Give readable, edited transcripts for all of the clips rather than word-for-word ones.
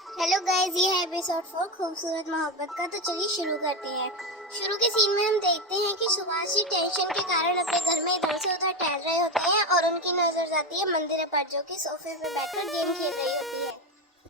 Hello guys, ये है episode 4 खूबसूरत मोहब्बत का। तो चलिए शुरू करते हैं। शुरू के सीन में हम देखते हैं कि सुभाष जी टेंशन के कारण अपने घर में इधर से उधर टहल रहे होते हैं और उनकी नजर जाती है मंदिरा पर, जो कि सोफे पे बैठकर गेम खेल रही होती है।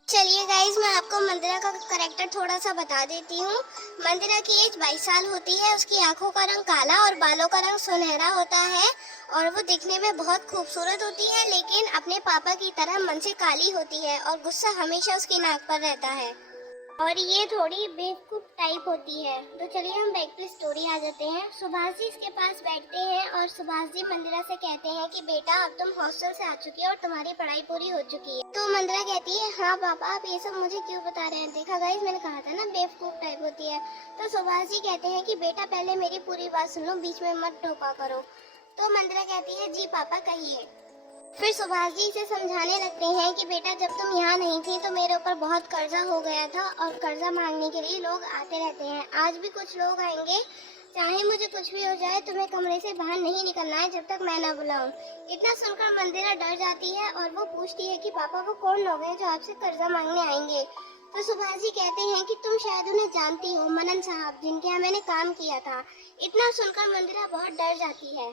चलिए गाइस, मैं आपको मंदिरा का कैरेक्टर थोड़ा सा बता देती हूँ। मंदिरा की एज 22 साल होती है। उसकी आंखों का रंग काला और बालों का रंग सुनहरा होता है और वो दिखने में बहुत खूबसूरत होती है, लेकिन अपने पापा की तरह मन से काली होती है और गुस्सा हमेशा उसकी नाक पर रहता है और ये थोड़ी बेवकूफ टाइप होती है। तो चलिए हम बैक टू स्टोरी आ जाते हैं। सुभाष जी इसके पास बैठते हैं और सुभाष जी मंदिरा से कहते हैं कि बेटा, अब तुम हॉस्टल से आ चुकी हो और तुम्हारी पढ़ाई पूरी हो चुकी है। तो मंदिरा कहती है, हाँ पापा, आप ये सब मुझे क्यों बता रहे हैं? देखा गाइस, मैंने कहा था ना बेवकूफ टाइप होती है। तो सुभाष जी कहते हैं कि बेटा, पहले मेरी पूरी बात सुन लो, बीच में मत टोका करो। तो मंदिरा कहती है, जी पापा कहिए। फिर सुभाष जी इसे समझाने लगते हैं कि बेटा, जब तुम यहाँ नहीं थी तो मेरे ऊपर बहुत कर्जा हो गया था और कर्जा मांगने के लिए लोग आते रहते हैं। आज भी कुछ लोग आएंगे। चाहे मुझे कुछ भी हो जाए, तुम्हें कमरे से बाहर नहीं निकलना है जब तक मैं ना बुलाऊं। इतना सुनकर मंदिरा डर जाती है और वो पूछती है कि पापा, वो कौन लोग हैं जो आपसे कर्जा मांगने आएंगे? तो सुभाष जी कहते हैं कि तुम शायद उन्हें जानती हो, मनन साहब, जिनके यहाँ मैंने काम किया था। इतना सुनकर मंदिरा बहुत डर जाती है,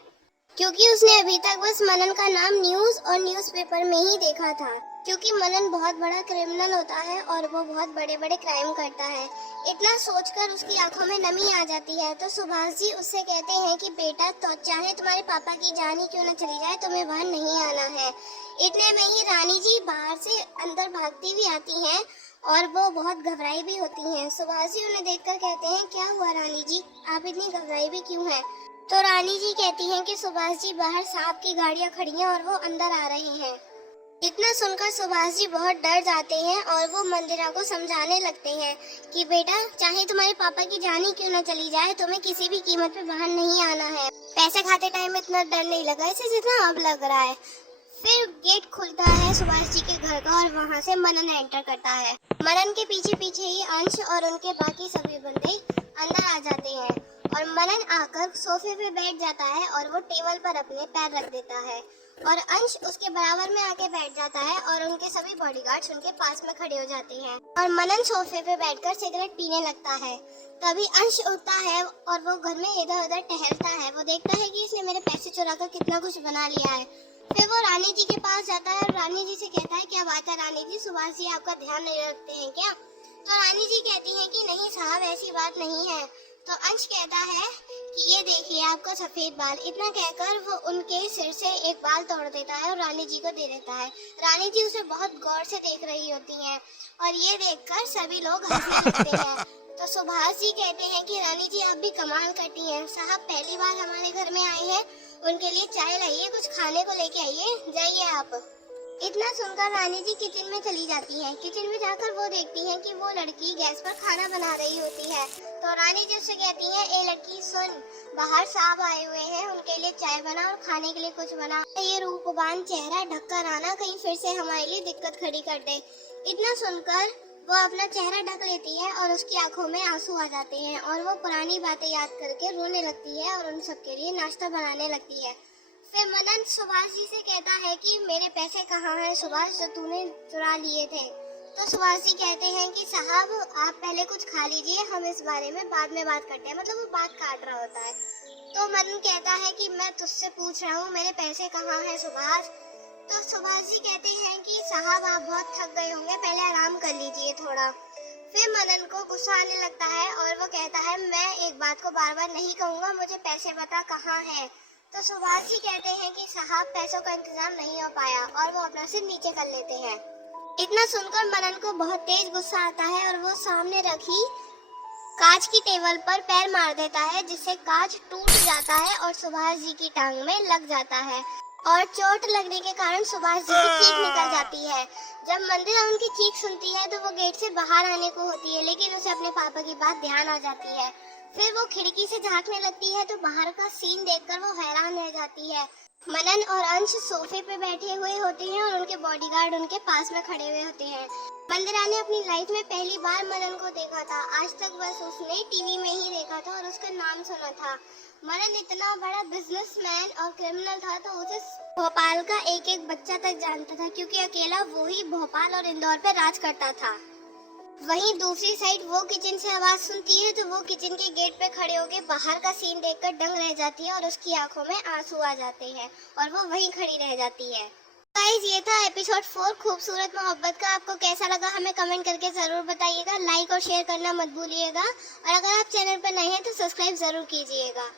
क्योंकि उसने अभी तक बस मनन का नाम न्यूज़ और न्यूज़पेपर में ही देखा था। क्योंकि मनन बहुत बड़ा क्रिमिनल होता है और वो बहुत बड़े बड़े क्राइम करता है। इतना सोचकर उसकी आंखों में नमी आ जाती है। तो सुभाष जी उससे कहते हैं कि बेटा, तो चाहे तुम्हारे पापा की जान ही क्यों न चली जाए, तुम्हें बाहर नहीं आना है। इतने में ही रानी जी बाहर से अंदर भागती हुई आती हैं और वो बहुत घबराई भी होती हैं। सुभाष जी उन्हें देखकर कहते हैं, क्या हुआ रानी जी, आप इतनी घबराई भी क्यों हैं? तो रानी जी कहती हैं कि सुभाष जी, बाहर सांप की गाड़ियां खड़ी हैं और वो अंदर आ रहे हैं। इतना सुनकर सुभाष जी बहुत डर जाते हैं और वो मंदिरा को समझाने लगते हैं कि बेटा, चाहे तुम्हारे पापा की जान ही क्यों न चली जाए, तुम्हें किसी भी कीमत पे बाहर नहीं आना है। पैसे खाते टाइम इतना डर नहीं लगा इसे जितना अब लग रहा है। फिर गेट खुलता है सुभाष जी के घर का और वहाँ से मनन एंटर करता है। मनन के पीछे पीछे ही अंश और उनके बाकी सभी बंदे अंदर आ जाते हैं और मनन आकर सोफे पे बैठ जाता है और वो टेबल पर अपने पैर रख देता है और अंश उसके बराबर में आके बैठ जाता है और उनके सभी बॉडीगार्ड्स उनके पास में खड़े हो जाते हैं और मनन सोफे पे बैठकर सिगरेट पीने लगता है। तभी अंश उठता है और वो घर में इधर उधर टहलता है। वो देखता है कि इसने मेरे पैसे चुरा कर कितना कुछ बना लिया है। फिर वो रानी जी के पास जाता है और रानी जी से कहता है, क्या बात है रानी जी, सुभाष जी आपका ध्यान नहीं रखते हैं क्या? तो रानी जी कहती हैं कि नहीं साहब, ऐसी बात नहीं है। तो अंश कहता है कि ये देखिए आपका सफेद बाल। इतना कहकर वो उनके सिर से एक बाल तोड़ देता है और रानी जी को दे देता है। रानी जी उसे बहुत गौर से देख रही होती हैं और ये देखकर सभी लोग हंसने लगते हैं। तो सुभाष जी कहते हैं कि रानी जी, आप भी कमाल करती हैं। साहब पहली बार हमारे घर में आए हैं, उनके लिए चाय लाइए, कुछ खाने को लेके आइए, जाइए आप। इतना सुनकर रानी जी किचन में चली जाती हैं। किचन में जाकर वो देखती हैं कि वो लड़की गैस पर खाना बना रही होती है। तो रानी जी उससे कहती हैं, ए लड़की सुन, बाहर साहब आए हुए हैं, उनके लिए चाय बना और खाने के लिए कुछ बना। ये रूपवान चेहरा ढककर आना, कहीं फिर से हमारे लिए दिक्कत खड़ी कर दे। इतना सुनकर वो अपना चेहरा ढक लेती है और उसकी आंखों में आंसू आ जाते हैं और वो पुरानी बातें याद करके रोने लगती है और उन सबके लिए नाश्ता बनाने लगती है। फिर मनन सुभाष जी से कहता है कि मेरे पैसे कहाँ हैं सुभाष, जो तूने चुरा लिए थे? तो सुभाष जी कहते हैं कि साहब आप पहले कुछ खा लीजिए, हम इस बारे में बाद में बात करते हैं। मतलब वो बात काट रहा होता है। तो मनन कहता है कि मैं तुझसे पूछ रहा हूँ, मेरे पैसे कहाँ हैं सुभाष? तो सुभाष जी कहते हैं कि साहब आप बहुत थक गए होंगे, पहले आराम कर लीजिए थोड़ा। फिर मनन को गुस्सा आने लगता है और वो कहता है, मैं एक बात को बार बार नहीं कहूँगा, मुझे पैसे बता कहाँ है? तो सुभाष जी कहते हैं कि साहब पैसों का इंतजाम नहीं हो पाया और वो अपना सिर नीचे कर लेते हैं। इतना सुनकर मनन को बहुत तेज गुस्सा आता है और वो सामने रखी कांच की टेबल पर पैर मार देता है, जिससे कांच टूट जाता है और सुभाष जी की टांग में लग जाता है और चोट लगने के कारण सुभाष जी की चीख निकल जाती है। जब मंदिरा उनकी चीख सुनती है तो वो गेट से बाहर आने को होती है, लेकिन उसे अपने पापा की बात ध्यान आ जाती है। फिर वो खिड़की से झांकने लगती है तो बाहर का सीन देखकर वो हैरान रह जाती है। मनन और अंश सोफे पे बैठे हुए होते हैं और उनके बॉडीगार्ड उनके पास में खड़े हुए होते हैं। मंदिरा ने अपनी लाइफ में पहली बार मनन को देखा था। आज तक बस उसने टीवी में ही देखा था और उसका नाम सुना था। मनन इतना बड़ा बिजनेसमैन और क्रिमिनल था तो उसे भोपाल का एक एक बच्चा तक जानता था, क्योंकि अकेला वो ही भोपाल और इंदौर पे राज करता था। वहीं दूसरी साइड वो किचन से आवाज सुनती है तो वो किचन के गेट पे खड़े होके बाहर का सीन देखकर दंग रह जाती है और उसकी आंखों में आंसू आ जाते हैं और वो वहीं खड़ी रह जाती है। गाइस, ये था एपिसोड 4 खूबसूरत मोहब्बत का। आपको कैसा लगा हमें कमेंट करके जरूर बताइएगा। लाइक और शेयर करना मत भूलिएगा और अगर आप चैनल पर नए हैं तो सब्सक्राइब जरूर कीजिएगा।